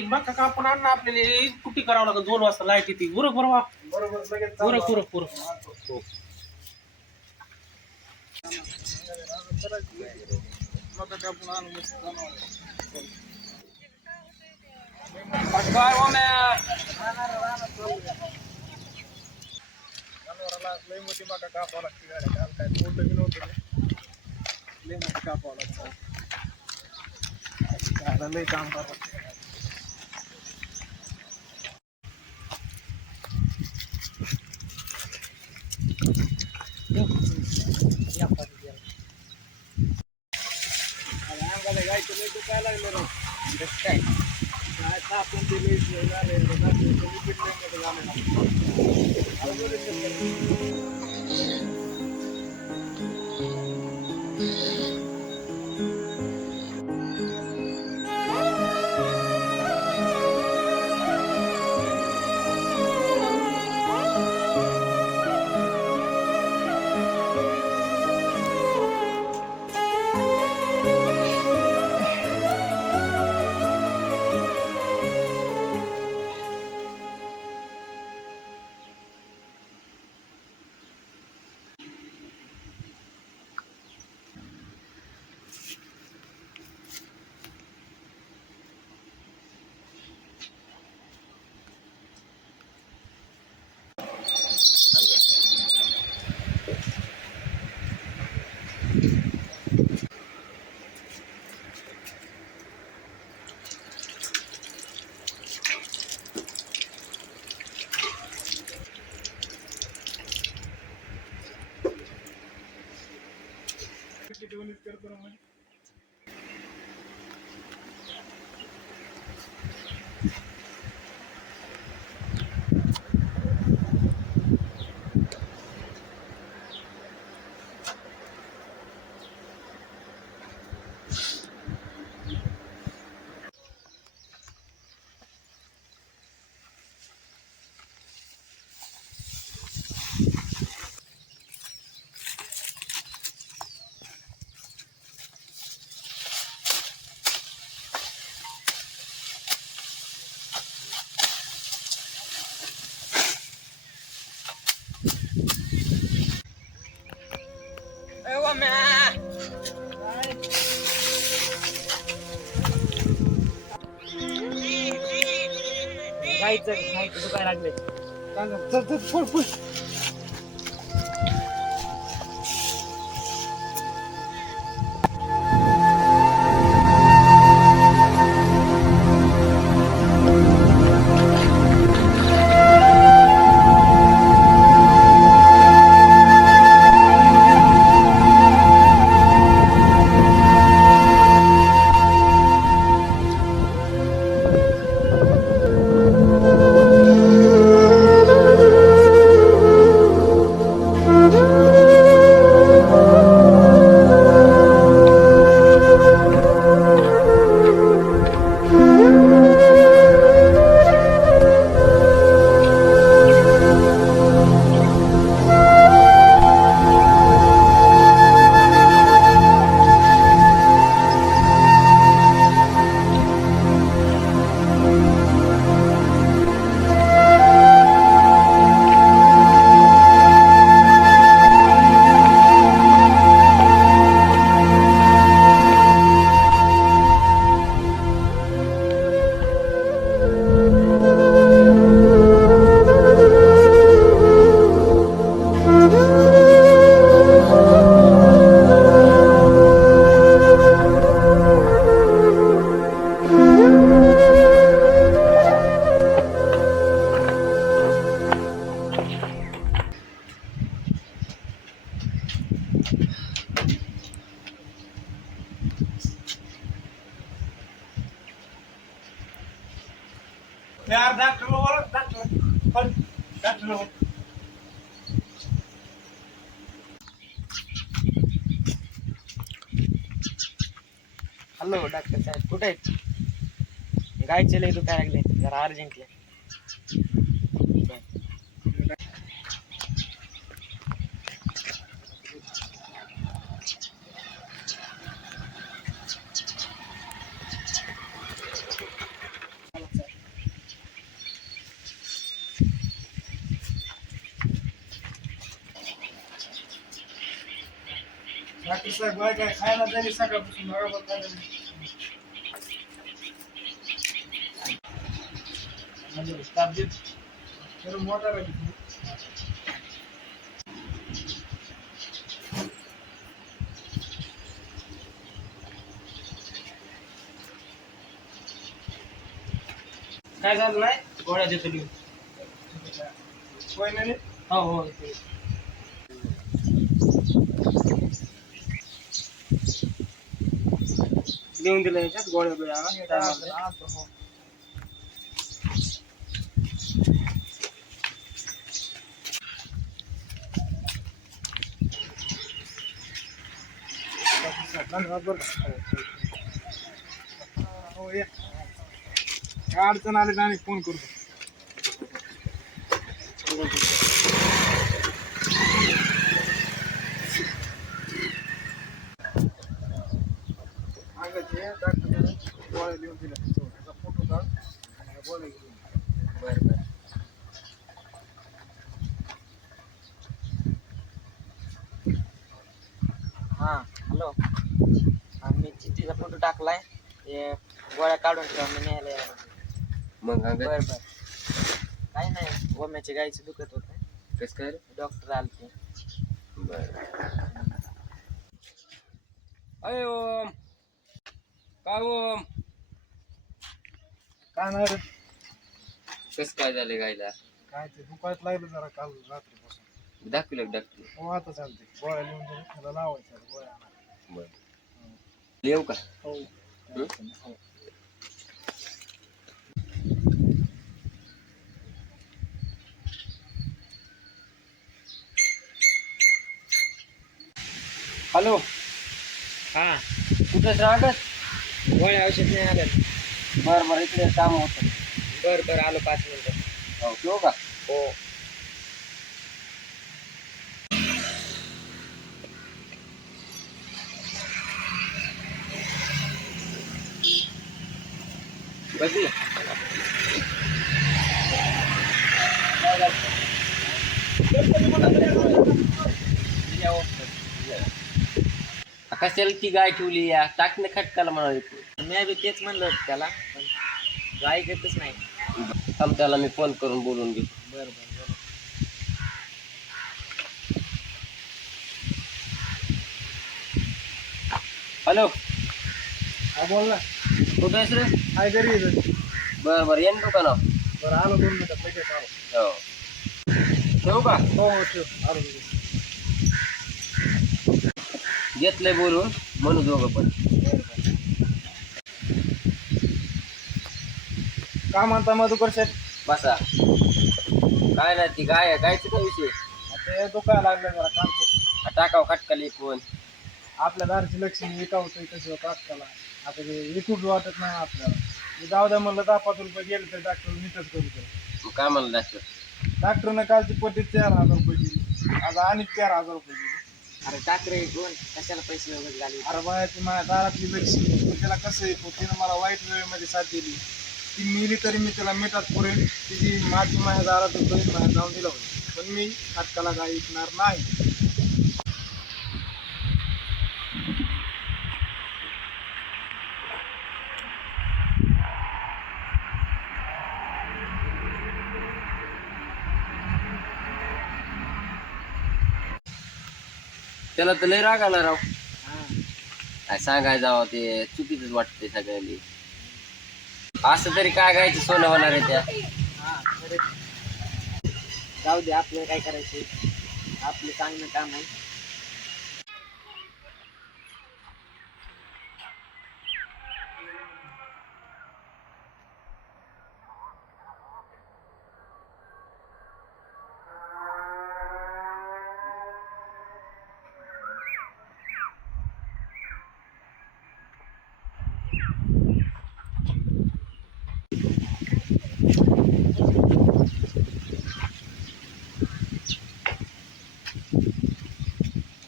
ती मका कापून आणणं आपल्याला कुठे करावं लागेल 2 वाजता लाईट येते उरक बरोबर बरोबर लगेच उरक मका कापून आणून मस्त जनावर. काय जनावराला लई मोठी मका कापावं लागते गाड्या काल काय मोठं बी नव्हतं ते. लई मोठी कापावं लागतं गाड्या लई काम करावं लागते. अंगाला गायचं लई दुखायला लागलं रे. काय काय कापून ते लई झाले करतो ना म्हणजे. गायचं दुखायला लागले चल चल फोड फोड. यार डॉक्टर बोला डॉक्टर हॅलो डॉक्टर साहेब कुठे आहेत गायचे लय दुखायला लागले जरा अर्जंटली डॉक्टर साहेब गोळ्या काय खायला झाली सकाळपासून बरोबर खायला म्हणजे तब्येत जरा मोठा राहिली. काय झालं नाही गोळ्या देतो लिहून. होय ना रे? हो हो लिहून दिलं ह्याच्यात गोळ्या बिळ्या हो. धन्यवाद बरं का. हो या. काय अडचण आली तर आम्ही फोन करतो. सांगायचे डॉक्टरने गोळ्या लिहून दिल्या त्याचा फोटो काढ आणि ह्या गोळ्या घेऊन ये. बरं बरं. हां हॅलो. मी चिठ्ठीचा फोटो टाकलाय ते गोळ्या काढून ठेवा मी न्यायला यायला. मग बरं बरं. काही नाही गोम्याच्या गाईचं दुखत होतं. कसं काय रे? डॉक्टर आलते. बरं. अय ओम काय ओम काय नाही रे कसं काय झालं गायला? काय ते दुखायला लागलं जरा काल रात्रीपासून. दाखवलं डॉक्टर. हो आता चालते गोळ्या लिहून दिल्या त्याला लावायच्या गोळ्या आणायला. बरं येऊ का? हो हो. हॅलो हां कुठं राहत? गोळ्या औषध नाही आलं. बरं बरं इकडे काम होतं. बरं बरं आलो 5 मिनिटं. हो ठेवू का? हो बघू कशाला ती गाय ठेवली या टाकणे खटकाला म्हणाली. मी बी तेच म्हणलं होतं त्याला पण तो ऐकतच नाही. थांब त्याला मी फोन करून बोलून घेऊ. बरं बरं बरं. हॅलो हा बोल ना. कुठं आहेस रे? काय घरी येतं. बरं बरं येईन दुकानावर. बरं आलो 2 मिनिटात लगेच आलो. हो ठेवू का? हो हो ठेव आलो लगेच. घेतलंय बोलून म्हणू दोघं पण. काय म्हणता मधुकर शेठ? बसा काय नाही ती गाय गायचं काय विषय ते दुखायला लागलं जरा कालपासून. टाकाव खटकाली कोण आपल्या दारची लक्ष्मी विकावतोय कसं होतं आजकाल. आता ते विकूच वाटत नाही आपल्याला. मी जाऊ द्या म्हणलं 10-5 रुपये गेले तर डॉक्टर नीटच करू दे. मग काय म्हणलं डॉक्टर? डॉक्टरने कालची पट्टी 4,000 रुपये दिली. आज आणि 4,000 रुपये दिली. अरे टाक रे कोण कशाला पैसे वगैरे घालू. अरे बायाची माझ्या दारातली लक्ष्मी मी त्याला कसं येतो तिनं मला वाईट वेळेमध्ये साथ दिली. ती मिली तरी मी त्याला मिठात पुरेल. तिची माझी माझ्या दारात होतं माझ्या जाऊन दिलं होतं पण मी खटकाला गाय विकणार नाही. त्याला तर लय राग आला राव. हां काय सांगायचं जावं ते चुकीचंच वाटतंय सगळ्यांनी. असं तरी काय गायचं सोनं होणार आहे त्या. हां खरंच. जाऊ दे आपल्याला काय करायचं आपलं चांगलं काम आहे.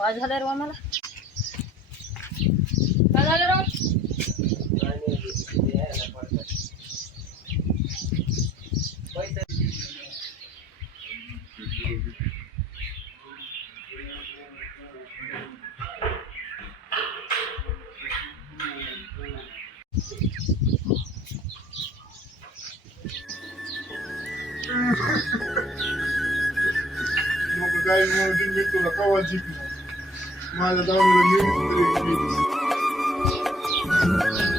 काय झालं रे मला? काय झालं रे? मध्ये मी तुला कवा जिंकणार माझ्या दावणीला मी